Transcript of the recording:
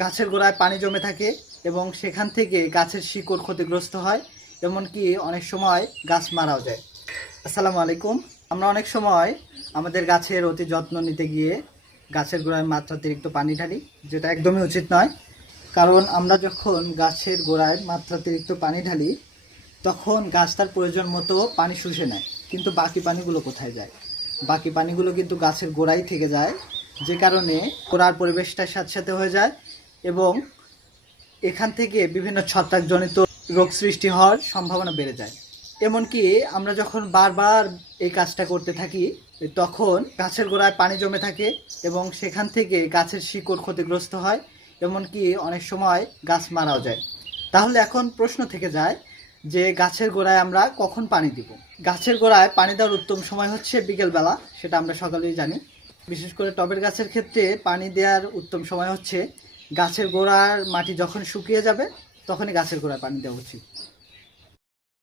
গাছের গোড়ায় পানি জমে থাকে এবং সেখান থেকে গাছের শিকড় ক্ষতিগ্রস্ত হয়, এমনকি অনেক সময় গাছ মারাও যায়। আসসালামু আলাইকুম। আমরা অনেক সময় আমাদের গাছের অতি যত্ন নিতে গিয়ে গাছের গোড়ায় মাত্রাতিরিক্ত পানি ঢালি, যেটা একদমই উচিত নয়। কারণ আমরা যখন গাছের গোড়ায় মাত্রাতিরিক্ত পানি ঢালি তখন গাছ তার প্রয়োজন মতো পানি শুষে নেয়, কিন্তু বাকি পানিগুলো কোথায় যায়? বাকি পানিগুলো কিন্তু গাছের গোড়ায় থেকে যায়, যে কারণে গোড়ার পরিবেশটার সাথে সাথে হয়ে যায় এবং এখান থেকে বিভিন্ন ছত্রাকজনিত রোগ সৃষ্টি হওয়ার সম্ভাবনা বেড়ে যায়। এমনকি আমরা যখন বারবার এই কাজটা করতে থাকি তখন গাছের গোড়ায় পানি জমে থাকে এবং সেখান থেকে গাছের শিকড় ক্ষতিগ্রস্ত হয়, এমনকি অনেক সময় গাছ মারাও যায়। তাহলে এখন প্রশ্ন থেকে যায় যে গাছের গোড়ায় আমরা কখন পানি দিব? গাছের গোড়ায় পানি দেওয়ার উত্তম সময় হচ্ছে বিকেলবেলা, সেটা আমরা সকালেই জানি। বিশেষ করে টবের গাছের ক্ষেত্রে পানি দেওয়ার উত্তম সময় হচ্ছে গাছের গোড়ার মাটি যখন শুকিয়ে যাবে তখনই গাছের গোড়ায় পানি দেওয়া উচিত।